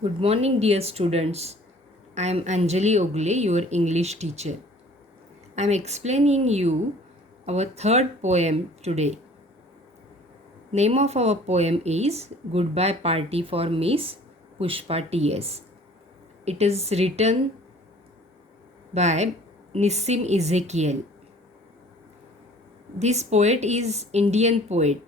Good morning, dear students. I am Anjali Ogle, your English teacher. I am explaining you our third poem today. Name of our poem is Goodbye Party for Miss Pushpa T.S. It is written by Nissim Ezekiel. This poet is Indian poet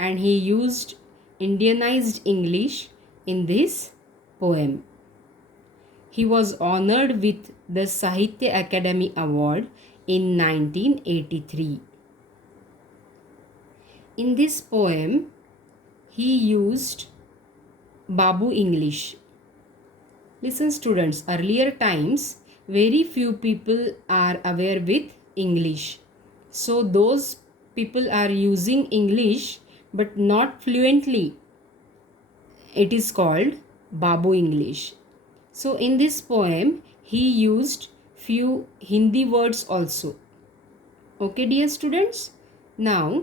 and he used Indianized English in this poem. He was honored with the Sahitya Academy Award in 1983. In this poem, he used Babu English. Listen students, earlier times, very few people are aware with English. So those people are using English but not fluently. It is called Babu English. So in this poem, he used few Hindi words also. Okay, dear students. Now,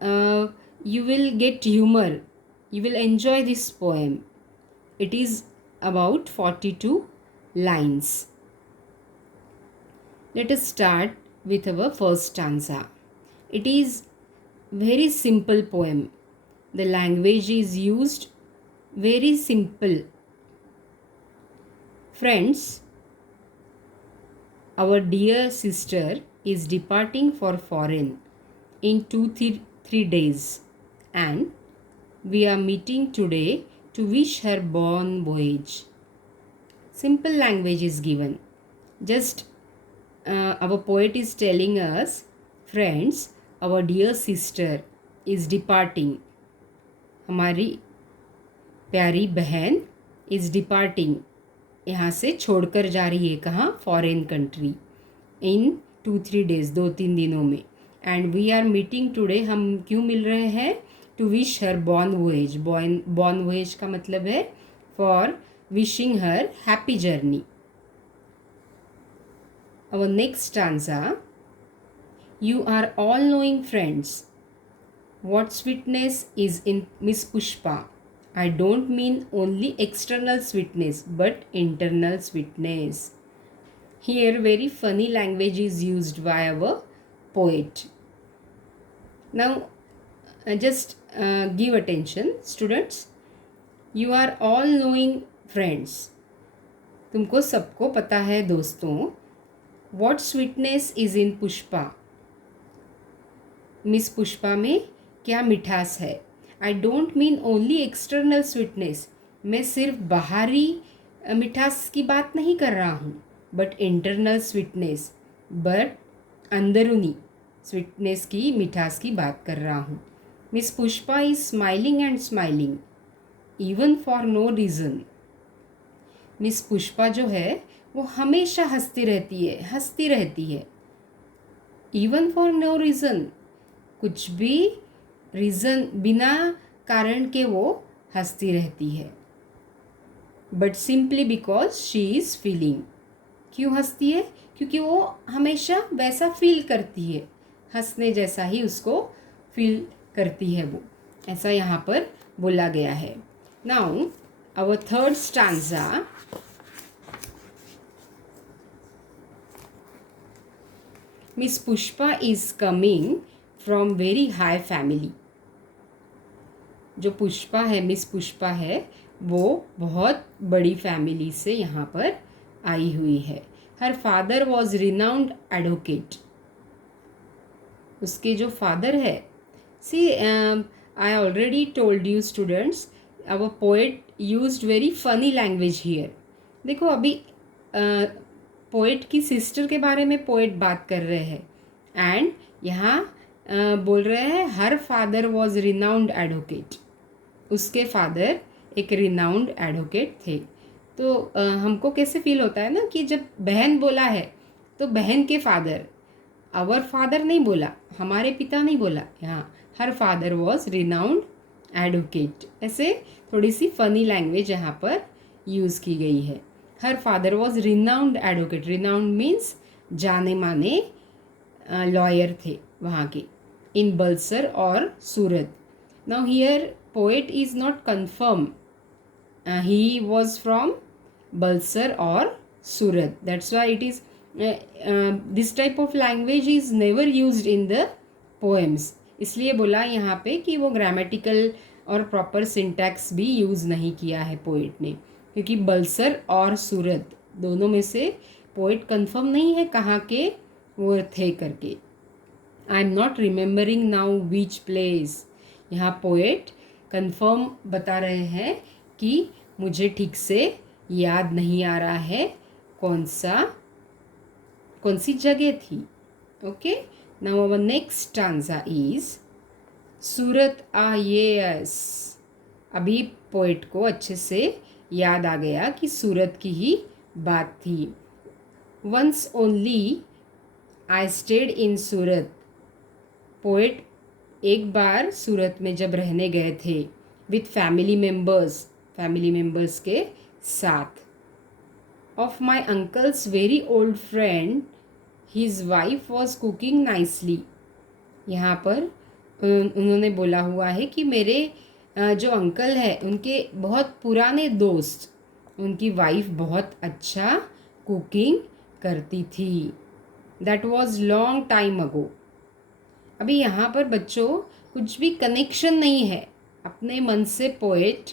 you will get humor. You will enjoy this poem. It is about 42 lines. Let us start with our first stanza. It is very simple poem. The language is used very simple. Friends, our dear sister is departing for foreign in 2-3 days and we are meeting today to wish her bon voyage. Simple language is given. Just our poet is telling us, friends, our dear sister is departing. हमारी प्यारी बहन is departing. यहाँ से छोड़कर जा रही है कहाँ? फॉरेन कंट्री इन 2-3 days, 2-3 दिनों में. And we are meeting today. हम क्यों मिल रहे हैं? To wish her bon voyage. Bon voyage का मतलब है for wishing her happy journey. Our next stanza. You are all knowing friends. What sweetness is in Miss Pushpa? I don't mean only external sweetness but internal sweetness. Here very funny language is used by our poet. Now just give attention students. You are all knowing friends. तुमको सबको पता है दोस्तों. What sweetness is in Pushpa? Miss Pushpa में क्या मिठास है? I don't mean only external sweetness. मैं सिर्फ बाहरी मिठास की बात नहीं कर रहा हूँ बट इंटरनल स्वीटनेस, बट अंदरूनी स्वीटनेस की मिठास की बात कर रहा हूँ. Miss Pushpa is smiling and smiling even for no reason. Miss Pushpa जो है वो हमेशा हंसती रहती है. इवन फॉर नो रीज़न, कुछ भी रीज़न बिना कारण के वो हंसती रहती है. But simply because she is feeling. क्यों हंसती है? क्योंकि वो हमेशा वैसा फील करती है, हंसने जैसा ही उसको फील करती है वो. ऐसा यहाँ पर बोला गया है. Now our third stanza. Miss Pushpa is coming from very high family. जो पुष्पा है, मिस पुष्पा है, वो बहुत बड़ी फैमिली से यहाँ पर आई हुई है. हर फादर वॉज रिनाउंड एडवोकेट. उसके जो फादर है, see I already told you students, our poet used very funny language here. देखो अभी पोएट की सिस्टर के बारे में पोएट बात कर रहे हैं एंड यहाँ बोल रहे हैं हर फादर वॉज रिनाउंड एडवोकेट. उसके फादर एक रिनाउंड एडवोकेट थे. तो हमको कैसे फील होता है ना कि जब बहन बोला है तो बहन के फादर, आवर फादर नहीं बोला, हमारे पिता नहीं बोला. यहाँ हर फादर वॉज रिनाउंड एडवोकेट. ऐसे थोड़ी सी फनी लैंग्वेज यहाँ पर यूज़ की गई है. हर father was renowned advocate. Renowned means जाने माने लॉयर थे वहाँ के, इन बलसर और Surat. Now here poet is not confirm he was from Balsar or Surat. That's why it is this type of language is never used in the poems. इसलिए बोला यहाँ पे कि वो ग्रामेटिकल और प्रॉपर सिंटैक्स भी यूज़ नहीं किया है पोइट ने, क्योंकि बलसर और सूरत दोनों में से पोइट कंफर्म नहीं है कहाँ के वो थे करके. I am not remembering now which place. यहाँ पोएट कंफर्म बता रहे हैं कि मुझे ठीक से याद नहीं आ रहा है कौन सी जगह थी. Okay, now our next stanza is Surat IAS. अभी पोएट को अच्छे से याद आ गया कि सूरत की ही बात थी. Once only I stayed in Surat. Poet एक बार सूरत में जब रहने गए थे विथ फैमिली मेम्बर्स के साथ. Of my uncle's very old friend his wife was cooking nicely. यहाँ पर उन्होंने बोला हुआ है कि मेरे जो अंकल है उनके बहुत पुराने दोस्त, उनकी वाइफ बहुत अच्छा कुकिंग करती थी. That was long time ago. अभी यहाँ पर बच्चों कुछ भी कनेक्शन नहीं है अपने मन से. पोएट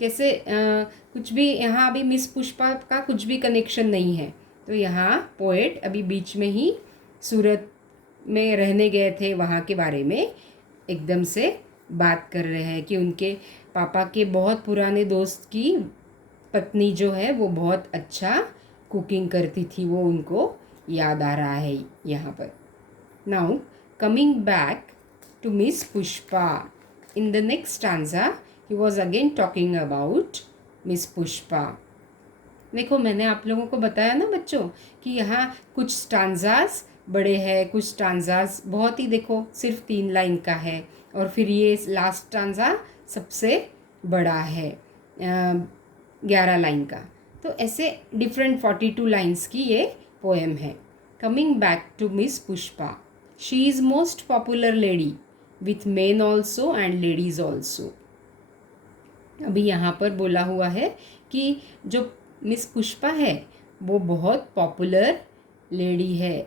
कैसे कुछ भी यहाँ अभी मिस पुष्पा का कुछ भी कनेक्शन नहीं है. तो यहाँ पोएट अभी बीच में ही सूरत में रहने गए थे वहाँ के बारे में एकदम से बात कर रहे हैं कि उनके पापा के बहुत पुराने दोस्त की पत्नी जो है वो बहुत अच्छा कुकिंग करती थी, वो उनको याद आ रहा है यहाँ पर. Now coming back to Miss Pushpa. In the next stanza, he was again talking about Miss Pushpa. देखो मैंने आप लोगों को बताया ना बच्चों कि यहाँ कुछ स्टांजास बड़े हैं, कुछ स्टांजास बहुत ही देखो सिर्फ 3 लाइन का है, और फिर ये लास्ट स्टांजा सबसे बड़ा है 11 लाइन का. तो ऐसे डिफरेंट 42 लाइन्स की ये पोएम है. Coming back to Miss Pushpa. She is most popular lady with men also and ladies also. अभी यहाँ पर बोला हुआ है कि जो मिस पुष्पा है वो बहुत पॉपुलर लेडी है.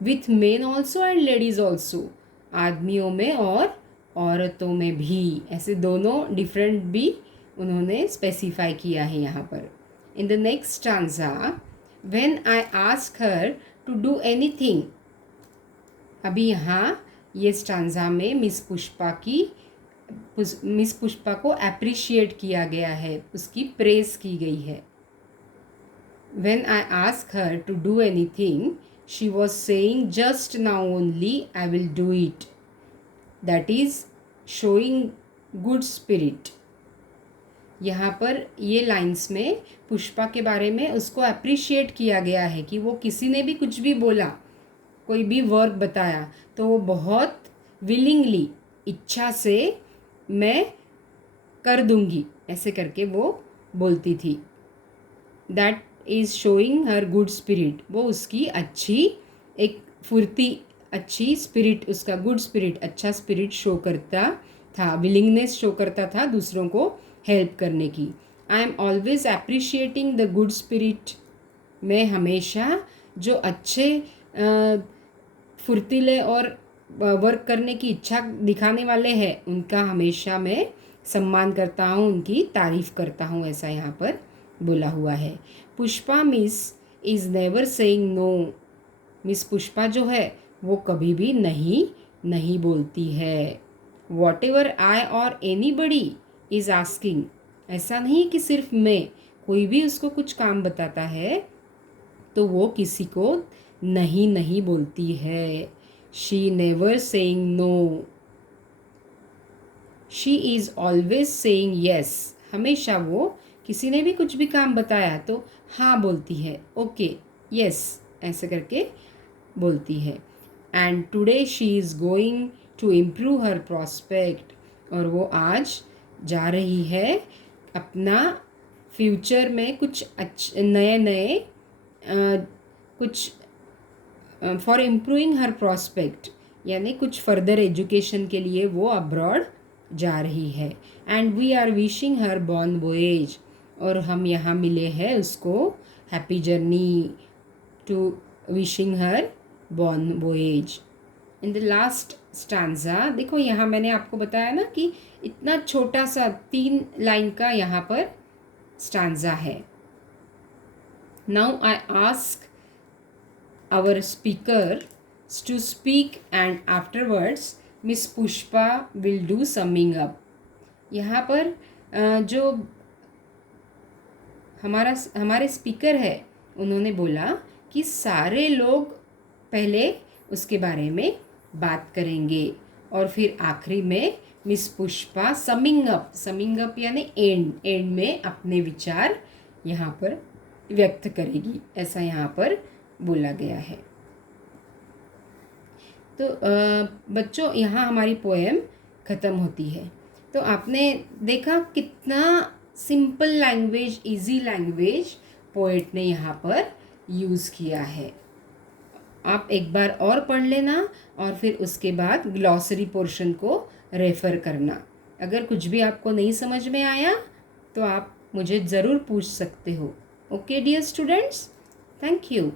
With main also and ladies also, आदमियों में और औरतों में भी. ऐसे दोनों डिफरेंट भी उन्होंने स्पेसिफाई किया है यहाँ पर. In the next stanza, when I ask her to do anything. अभी यहाँ ये स्टांजा में मिस पुष्पा को अप्रिशिएट किया गया है, उसकी प्रेज की गई है. When I ask her to do anything she was saying just now only I will do it. That is showing good spirit. यहाँ पर ये लाइन्स में पुष्पा के बारे में उसको अप्रिशिएट किया गया है कि वो किसी ने भी कुछ भी बोला, कोई भी वर्क बताया तो वो बहुत विलिंगली, इच्छा से मैं कर दूंगी ऐसे करके वो बोलती थी. That is showing her good spirit. वो उसकी अच्छी एक फुर्ती, अच्छी स्पिरिट, उसका गुड स्पिरिट, अच्छा स्पिरिट शो करता था, विलिंगनेस शो करता था दूसरों को हेल्प करने की. I am always appreciating the good spirit. मैं हमेशा जो अच्छे फुर्तीले और वर्क करने की इच्छा दिखाने वाले हैं उनका हमेशा मैं सम्मान करता हूँ, उनकी तारीफ़ करता हूँ, ऐसा यहाँ पर बोला हुआ है. Pushpa Miss is never saying no. Miss Pushpa जो है वो कभी भी नहीं बोलती है. वॉट एवर आई और एनीबडी इज़ आस्किंग. ऐसा नहीं कि सिर्फ मैं, कोई भी उसको कुछ काम बताता है तो वो किसी को नहीं बोलती है. She never saying no. She is always saying yes. हमेशा वो किसी ने भी कुछ भी काम बताया तो हाँ बोलती है, ओके येस ऐसे करके बोलती है. And today she is going to improve her prospect. और वो आज जा रही है अपना फ्यूचर में कुछ नए कुछ फॉर इम्प्रूविंग हर प्रॉस्पेक्ट, यानी कुछ फर्दर एजुकेशन के लिए वो अब्रॉड जा रही है। And we are wishing her bon voyage, और हम यहाँ मिले हैं उसको happy journey to wishing her bon voyage. In the last stanza, देखो यहाँ मैंने आपको बताया ना कि इतना छोटा सा 3 लाइन का यहाँ पर स्टांजा है। Now I ask our speakers to speak and afterwards Miss Pushpa will do summing up। यहाँ पर जो हमारे स्पीकर है उन्होंने बोला कि सारे लोग पहले उसके बारे में बात करेंगे और फिर आखिरी में मिस पुष्पा समिंग अप यानी एंड में अपने विचार यहाँ पर व्यक्त करेगी, ऐसा यहाँ पर बोला गया है। तो बच्चों यहाँ हमारी पोएम ख़त्म होती है। तो आपने देखा कितना simple language, easy language poet ने यहाँ पर यूज़ किया है। आप एक बार और पढ़ लेना और फिर उसके बाद ग्लॉसरी पोर्शन को रेफ़र करना। अगर कुछ भी आपको नहीं समझ में आया तो आप मुझे ज़रूर पूछ सकते हो। Okay dear students, thank you.